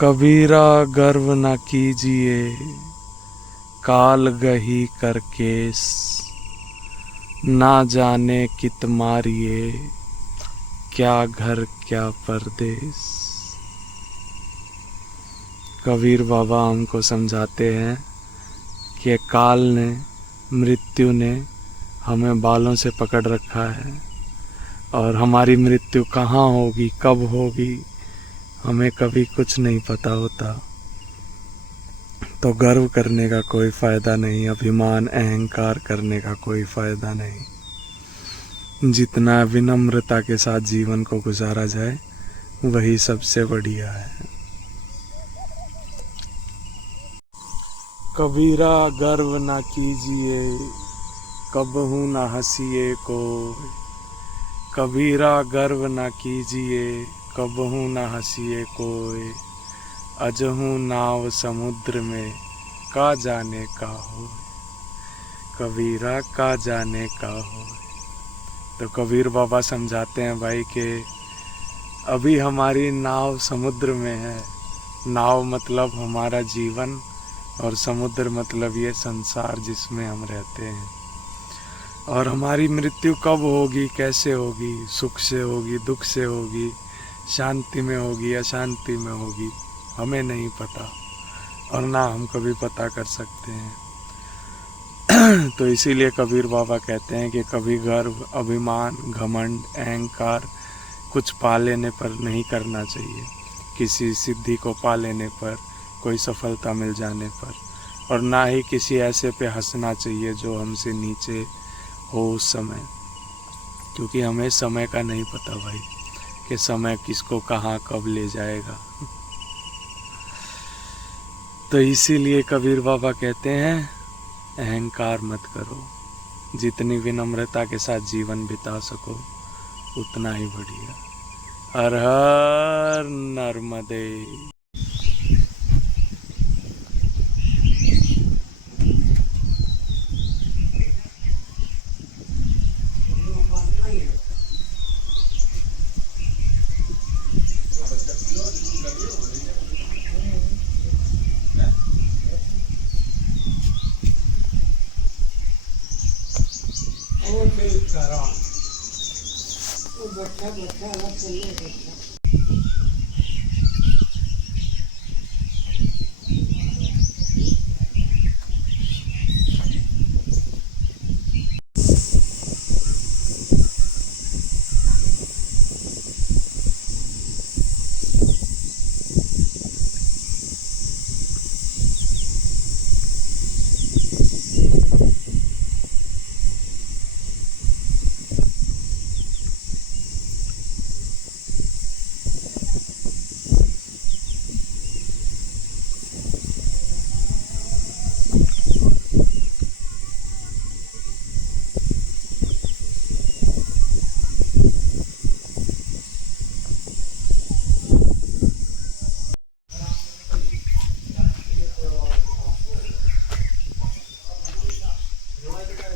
कबीरा गर्व न कीजिए, काल गही कर केस, ना जाने कित मारिए, क्या घर क्या परदेस। कबीर बाबा हमको समझाते हैं कि काल ने, मृत्यु ने हमें बालों से पकड़ रखा है और हमारी मृत्यु कहाँ होगी, कब होगी, हमें कभी कुछ नहीं पता होता। तो गर्व करने का कोई फ़ायदा नहीं, अभिमान अहंकार करने का कोई फ़ायदा नहीं। जितना विनम्रता के साथ जीवन को गुजारा जाए वही सबसे बढ़िया है। कबीरा गर्व ना कीजिए, कबहू ना हंसिए कोई। कबीरा गर्व ना कीजिए, कबहू ना हंसिए कोई। अजहू नाव समुद्र में, का जाने का हो। कबीरा का जाने का हो। तो कबीर बाबा समझाते हैं भाई कि अभी हमारी नाव समुद्र में है। नाव मतलब हमारा जीवन और समुद्र मतलब ये संसार जिसमें हम रहते हैं। और हमारी मृत्यु कब होगी, कैसे होगी, सुख से होगी, दुख से होगी, शांति में होगी, अशांति में होगी, हमें नहीं पता और ना हम कभी पता कर सकते हैं। तो इसीलिए कबीर बाबा कहते हैं कि कभी गर्व, अभिमान, घमंड, अहंकार कुछ पा लेने पर नहीं करना चाहिए। किसी सिद्धि को पा लेने पर, कोई सफलता मिल जाने पर, और ना ही किसी ऐसे पे हंसना चाहिए जो हमसे नीचे हो उस समय। क्योंकि हमें समय का नहीं पता भाई कि समय किसको कहाँ कब ले जाएगा। तो इसीलिए कबीर बाबा कहते हैं अहंकार मत करो। जितनी विनम्रता के साथ जीवन बिता सको उतना ही बढ़िया। हर हर नर्मदे।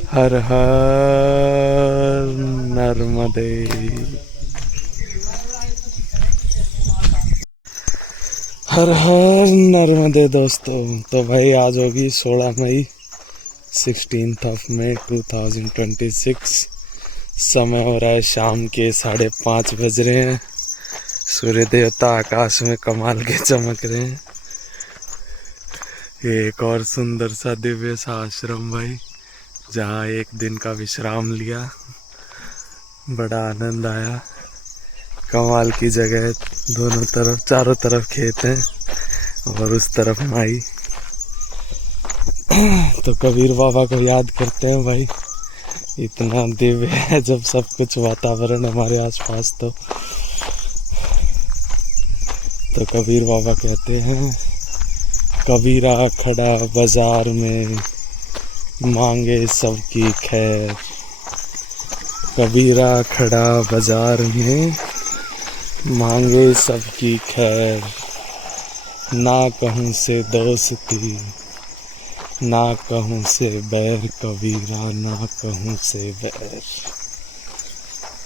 हर हर नर्मदे। हर हर नर्मदे दोस्तों। तो भाई आज होगी 16 मई 16 मई 2026। समय हो रहा है शाम के 5:30 बज रहे हैं। सूर्य देवता आकाश में कमाल के चमक रहे हैं। एक और सुंदर सा दिव्य सा आश्रम भाई, जहाँ एक दिन का विश्राम लिया, बड़ा आनंद आया। कमाल की जगह है, दोनों तरफ, चारों तरफ खेत हैं और उस तरफ माई। तो कबीर बाबा को याद करते हैं भाई। इतना दिव्य है जब सब कुछ वातावरण हमारे आसपास। तो कबीर बाबा कहते हैं कबीरा खड़ा बाजार में, मांगे सबकी खैर। कबीरा खड़ा बाजार में, मांगे सबकी खैर। ना कहूँ से दोस्ती, ना कहूँ से बैर। कबीरा ना कहूँ से बैर।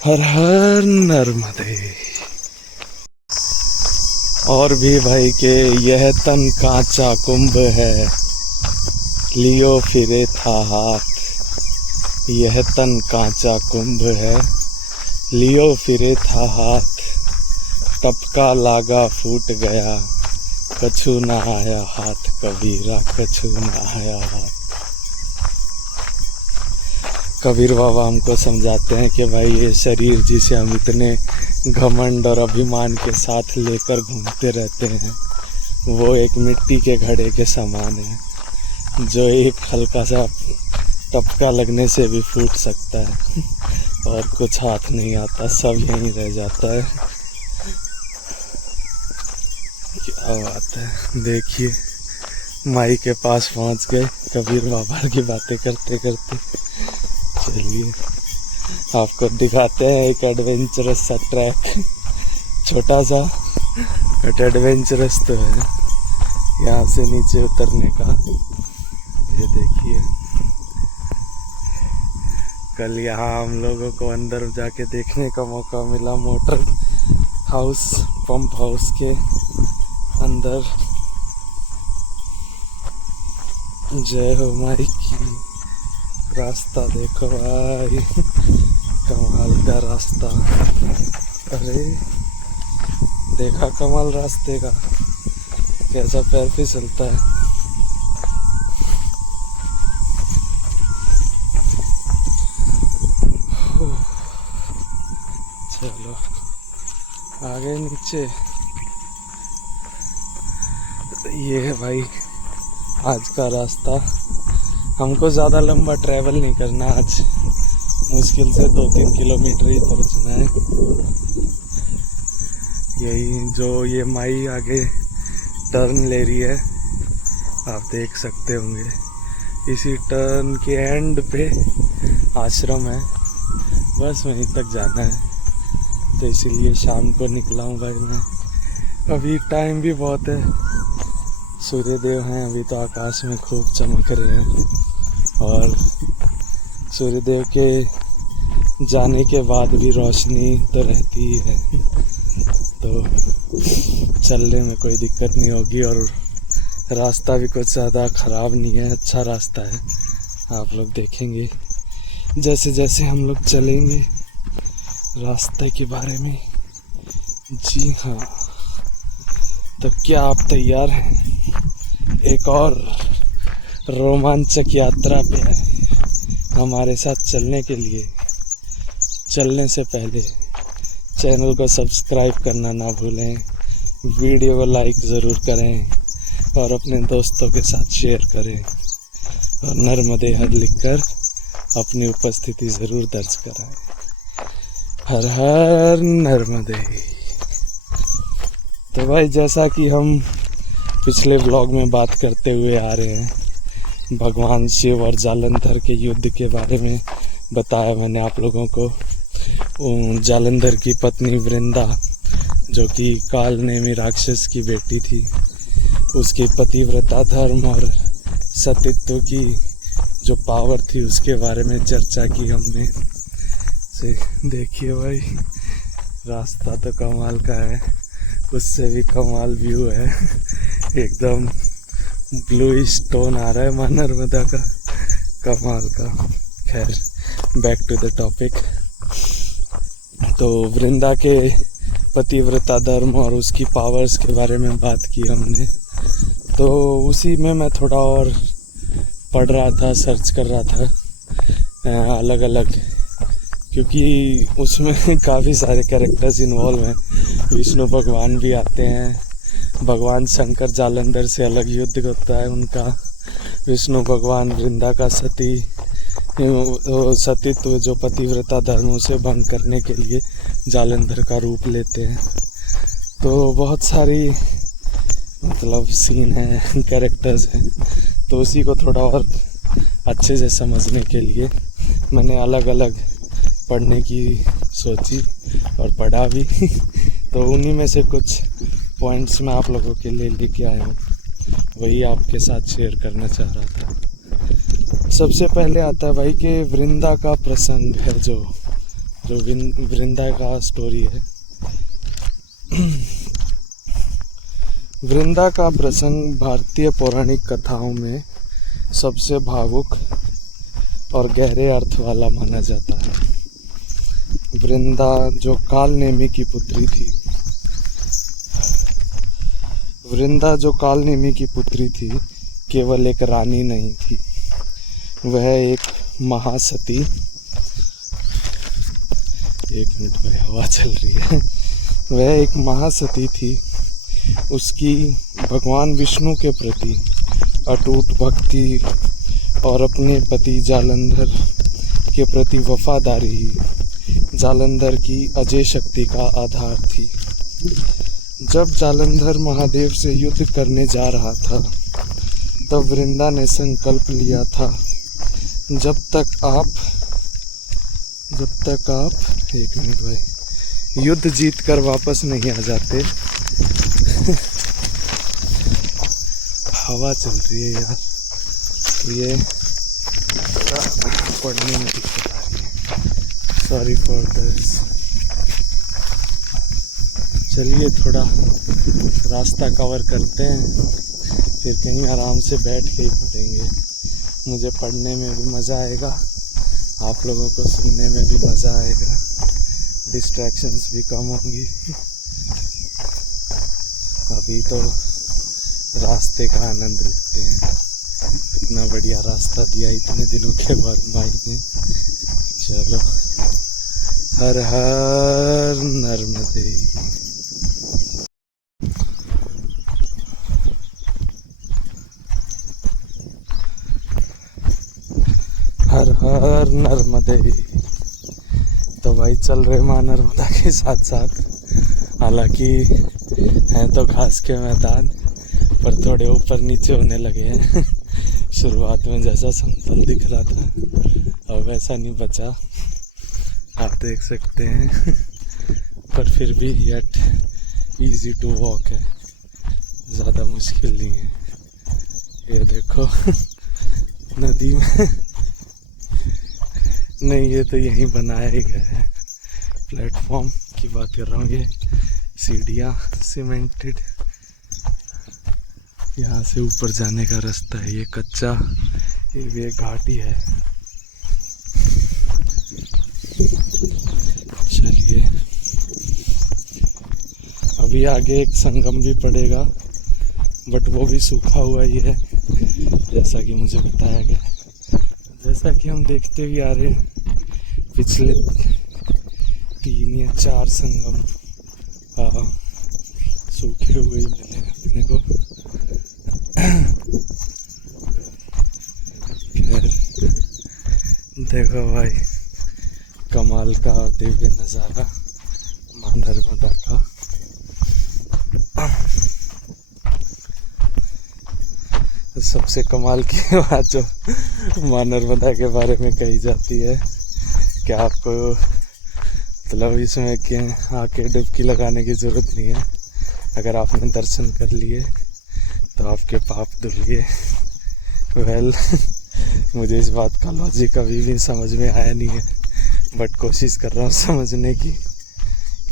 हर हर नर्मदे। और भी भाई के यह तन कांचा कुंभ है, लियो फिरे था हाथ। यह तन कांचा कुंभ है, लियो फिरे था हाथ। टपका लागा फूट गया, कछु ना आया हाथ। कबीरा कछु ना आया हाथ। कबीर बाबा हमको समझाते हैं कि भाई ये शरीर जिसे हम इतने घमंड और अभिमान के साथ लेकर घूमते रहते हैं, वो एक मिट्टी के घड़े के समान है, जो एक हल्का सा टपका लगने से भी फूट सकता है और कुछ हाथ नहीं आता, सब यहीं रह जाता है। क्या बात है। देखिए माई के पास पहुंच गए कबीर बाबा की बातें करते करते। चलिए आपको दिखाते हैं एक एडवेंचरस सा ट्रैक, छोटा सा बट एडवेंचरस तो है, यहाँ से नीचे उतरने का। ये देखिए कल यहाँ हम लोगों को अंदर जाके देखने का मौका मिला, मोटर हाउस पंप हाउस के अंदर। जय हो माई की। रास्ता देखो भाई, कमाल का रास्ता। अरे देखा कमाल रास्ते का, कैसा पैर फिसलता है। चलो आगे नीचे। ये है भाई आज का रास्ता। हमको ज़्यादा लंबा ट्रैवल नहीं करना आज, मुश्किल से 2-3 किलोमीटर ही पहुँचना है। यही जो ये माई आगे टर्न ले रही है, आप देख सकते होंगे। इसी टर्न के एंड पे आश्रम है, बस वहीं तक जाना है। तो इसीलिए शाम को निकला हूँ भाई मैं। अभी टाइम भी बहुत है, सूर्यदेव हैं अभी तो आकाश में खूब चमक रहे हैं। और सूर्यदेव के जाने के बाद भी रोशनी तो रहती ही है, तो चलने में कोई दिक्कत नहीं होगी। और रास्ता भी कुछ ज़्यादा ख़राब नहीं है, अच्छा रास्ता है। आप लोग देखेंगे जैसे जैसे हम लोग चलेंगे रास्ते के बारे में। जी हाँ, तो क्या आप तैयार हैं एक और रोमांचक यात्रा पे हमारे साथ चलने के लिए? चलने से पहले चैनल को सब्सक्राइब करना ना भूलें, वीडियो को लाइक ज़रूर करें और अपने दोस्तों के साथ शेयर करें, और नर्मदे हर लिखकर अपनी उपस्थिति ज़रूर दर्ज कराएं। हर हर नर्मदे। तो भाई जैसा कि हम पिछले व्लॉग में बात करते हुए आ रहे हैं, भगवान शिव और जालंधर के युद्ध के बारे में बताया मैंने आप लोगों को। जालंधर की पत्नी वृंदा, जो कि काल नेमी राक्षस की बेटी थी, उसके पतिव्रता धर्म और सतीत्व की जो पावर थी उसके बारे में चर्चा की हमने। से देखिए भाई रास्ता तो कमाल का है, उससे भी कमाल व्यू है। एकदम ब्लू स्टोन आ रहा है मां नर्मदा का, कमाल का। खैर बैक टू द टॉपिक। तो वृंदा के पतिव्रता धर्म और उसकी पावर्स के बारे में बात की हमने। तो उसी में मैं थोड़ा और पढ़ रहा था, सर्च कर रहा था अलग अलग, क्योंकि उसमें काफ़ी सारे कैरेक्टर्स इन्वॉल्व हैं। विष्णु भगवान भी आते हैं, भगवान शंकर जालंधर से अलग युद्ध होता है उनका, विष्णु भगवान वृंदा का सतीत्व जो पतिव्रता धर्म उसे भंग करने के लिए जालंधर का रूप लेते हैं। तो बहुत सारी मतलब सीन है, कैरेक्टर्स हैं। तो उसी को थोड़ा और अच्छे से समझने के लिए मैंने अलग अलग पढ़ने की सोची और पढ़ा भी। तो उन्हीं में से कुछ पॉइंट्स मैं आप लोगों के लिए लेके आया हूँ, वही आपके साथ शेयर करना चाह रहा था। सबसे पहले आता है भाई कि वृंदा का प्रसंग है, जो वृंदा का स्टोरी है। वृंदा का प्रसंग भारतीय पौराणिक कथाओं में सबसे भावुक और गहरे अर्थ वाला माना जाता है। वृंदा जो कालनेमी की पुत्री थी, केवल एक रानी नहीं थी, वह एक महासती, एक मिनट में हवा चल रही है, वह एक महासती थी। उसकी भगवान विष्णु के प्रति अटूट भक्ति और अपने पति जालंधर के प्रति वफादारी ही जालंधर की अजय शक्ति का आधार थी। जब जालंधर महादेव से युद्ध करने जा रहा था, तब वृंदा ने संकल्प लिया था, जब तक आप एक मिनट भाई, युद्ध जीत कर वापस नहीं आ जाते हवा चल रही है यार, तो ये पढ़ने में दिक्कत आ रही है, सॉरी फॉर दिस। चलिए थोड़ा रास्ता कवर करते हैं, फिर कहीं आराम से बैठ के ही पढ़ेंगे। मुझे पढ़ने में भी मज़ा आएगा, आप लोगों को सुनने में भी मज़ा आएगा, डिस्ट्रैक्शंस भी कम होंगी। अभी तो रास्ते का आनंद लेते हैं। इतना बढ़िया रास्ता दिया इतने दिनों के बाद माई ने। चलो, हर हर नर्मदे। हर हर नर्मदे। तो भाई चल रहे माँ नर्मदा के साथ साथ, हालांकि हैं तो घास के मैदान पर थोड़े ऊपर नीचे होने लगे हैं। शुरुआत में जैसा समतल दिख रहा था अब वैसा नहीं बचा, आप देख सकते हैं। पर फिर भी येट इजी टू वॉक है, ज़्यादा मुश्किल नहीं है। ये देखो नदी में नहीं, ये तो यहीं बनाया ही गया है। प्लेटफॉर्म की बात कर रहा हूँ, ये सीढ़ियाँ सीमेंटेड, यहाँ से ऊपर जाने का रास्ता है। ये कच्चा, ये भी एक घाटी है। चलिए, अभी आगे एक संगम भी पड़ेगा, बट वो भी सूखा हुआ ही है, जैसा कि मुझे बताया गया। जैसा कि हम देखते हुए आ रहे हैं, पिछले 3 या 4 संगम सूखे हुए ही मिले अपने को। देखो भाई, कमाल का दिव्य नज़ारा माँ नर्मदा का। सबसे कमाल की बात जो माँ नर्मदा के बारे में कही जाती है कि आपको मतलब इसमें कि आके डुबकी लगाने की ज़रूरत नहीं है। अगर आपने दर्शन कर लिए तो आपके पाप धुल गए। वेल, मुझे इस बात का लॉजिक अभी भी समझ में आया नहीं है, बट कोशिश कर रहा हूँ समझने की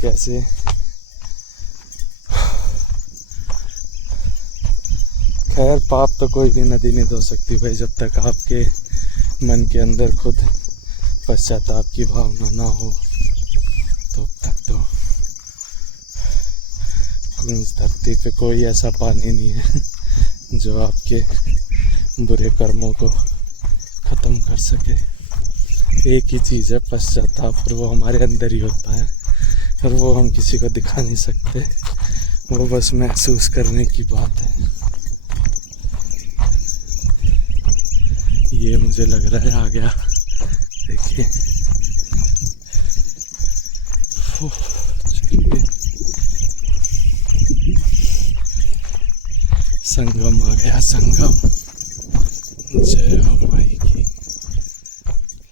कैसे। खैर, पाप तो कोई भी नदी नहीं धो सकती भाई, जब तक आपके मन के अंदर खुद पश्चाताप की भावना ना हो, तब तक तो इस धरती पे कोई ऐसा पानी नहीं है जो आपके बुरे कर्मों को ख़त्म कर सके। एक ही चीज़ है पश्चाताप, और वो हमारे अंदर ही होता है, और वो हम किसी को दिखा नहीं सकते, वो बस महसूस करने की बात है। ये मुझे लग रहा है आ गया, देखिए। चलिए, संगम आ गया, संगम। जय हो माई की।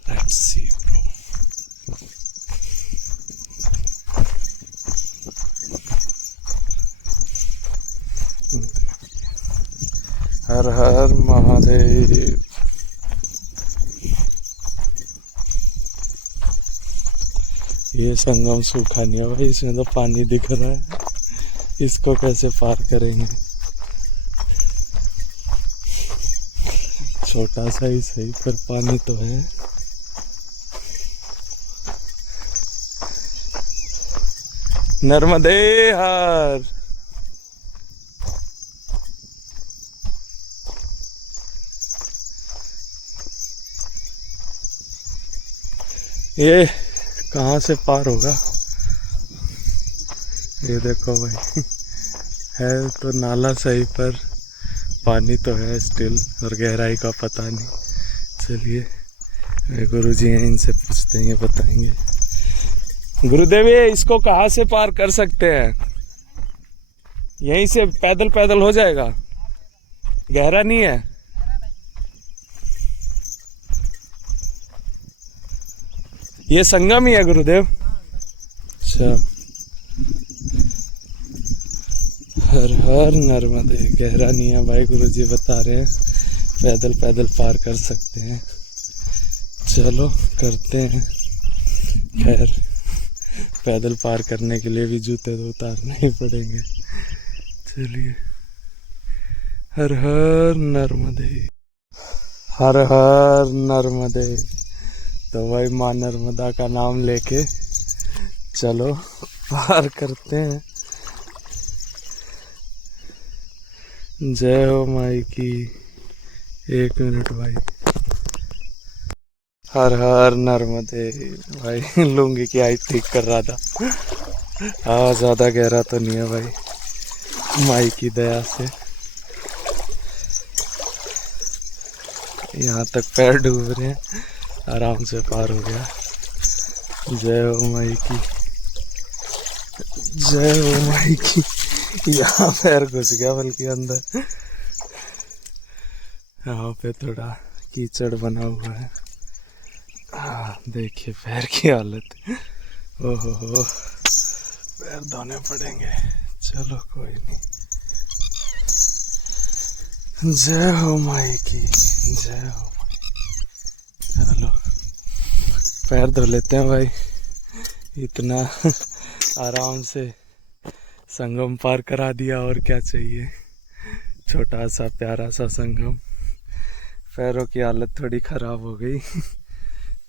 Let's see bro. हर हर महादेव। ये संगम सूखा नहीं है भाई, इसमें तो पानी दिख रहा है, इसको कैसे पार करेंगे। छोटा सा ही सही पर पानी तो है। नर्मदे हर। ये कहाँ से पार होगा? ये देखो भाई, है तो नाला सही पर पानी तो है स्टिल, और गहराई का पता नहीं। चलिए गुरुजी हैं, इनसे पूछते हैं, ये बताएंगे। गुरुदेव ये इसको कहाँ से पार कर सकते हैं? यहीं से पैदल पैदल हो जाएगा? गहरा नहीं है? ये संगम ही है गुरुदेव? अच्छा। हर हर नर्मदे। गहरा नहीं है भाई, गुरुजी बता रहे हैं पैदल पैदल पार कर सकते हैं। चलो करते हैं। खैर पैदल पार करने के लिए भी जूते तो उतारने ही पड़ेंगे। चलिए। हर हर नर्मदे। हर हर नर्मदे। तो भाई माँ नर्मदा का नाम लेके चलो पार करते हैं। जय हो माई की। 1 मिनट भाई। हर हर नर्मदे। भाई लुंगी की हाइट ठीक कर रहा था। हाँ ज्यादा गहरा तो नहीं है भाई, माई की दया से। यहाँ तक पैर डूब रहे हैं, आराम से पार हो गया। जय हो माई की। जय हो माई की। यहाँ पैर घुस गया बल्कि अंदर। यहाँ पे थोड़ा कीचड़ बना हुआ है। देखिए पैर की हालत। ओहो हो, पैर धोने पड़ेंगे। चलो कोई नहीं। जय हो माई की। जय हो माई। चलो पैर धो लेते हैं भाई। इतना आराम से संगम पार करा दिया, और क्या चाहिए। छोटा सा प्यारा सा संगम। पैरों की हालत थोड़ी खराब हो गई।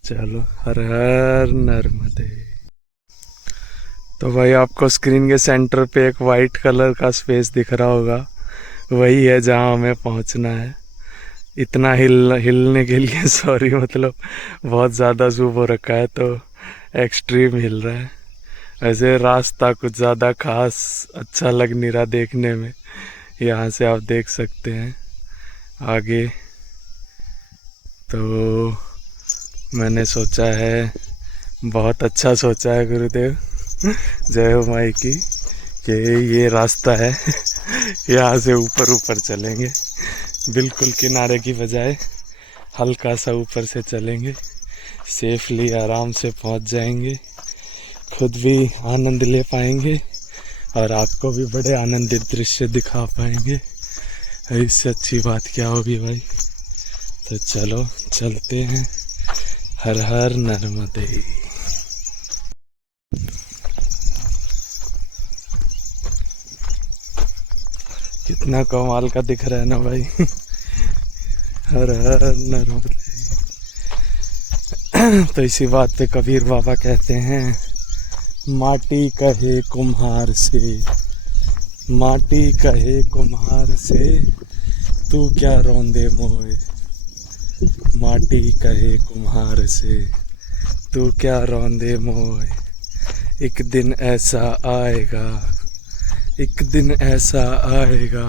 चलो हर हर नर्मदे। तो भाई आपको स्क्रीन के सेंटर पे एक वाइट कलर का स्पेस दिख रहा होगा, वही है जहाँ हमें पहुँचना है। इतना हिलने के लिए सॉरी, मतलब बहुत ज़्यादा ज़ूम हो रखा है तो एक्सट्रीम हिल रहा है। ऐसे रास्ता कुछ ज़्यादा खास अच्छा लग नहीं रहा देखने में। यहाँ से आप देख सकते हैं आगे। तो मैंने सोचा है, बहुत अच्छा सोचा है गुरुदेव, जय हो माई की, कि ये रास्ता है यहाँ से ऊपर ऊपर चलेंगे। बिल्कुल किनारे की बजाय हल्का सा ऊपर से चलेंगे। सेफली आराम से पहुँच जाएंगे, खुद भी आनंद ले पाएंगे और आपको भी बड़े आनंदित दृश्य दिखा पाएंगे। इससे अच्छी बात क्या होगी भाई। तो चलो चलते हैं। हर हर नर्मदे। कितना कमाल का दिख रहा है ना भाई। हर हर नर्मदे। तो इसी बात पे कबीर बाबा कहते हैं, माटी कहे कुम्हार से, माटी कहे कुम्हार से, तू क्या रौंदे मोए। माटी कहे कुम्हार से, तू क्या रौंदे मोए। एक दिन ऐसा आएगा, एक दिन ऐसा आएगा,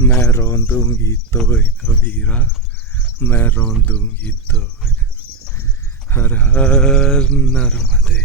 मैं रौंदूंगी तोए कबीरा, मैं रौंदूंगी तोए। हर हर नर्मदे।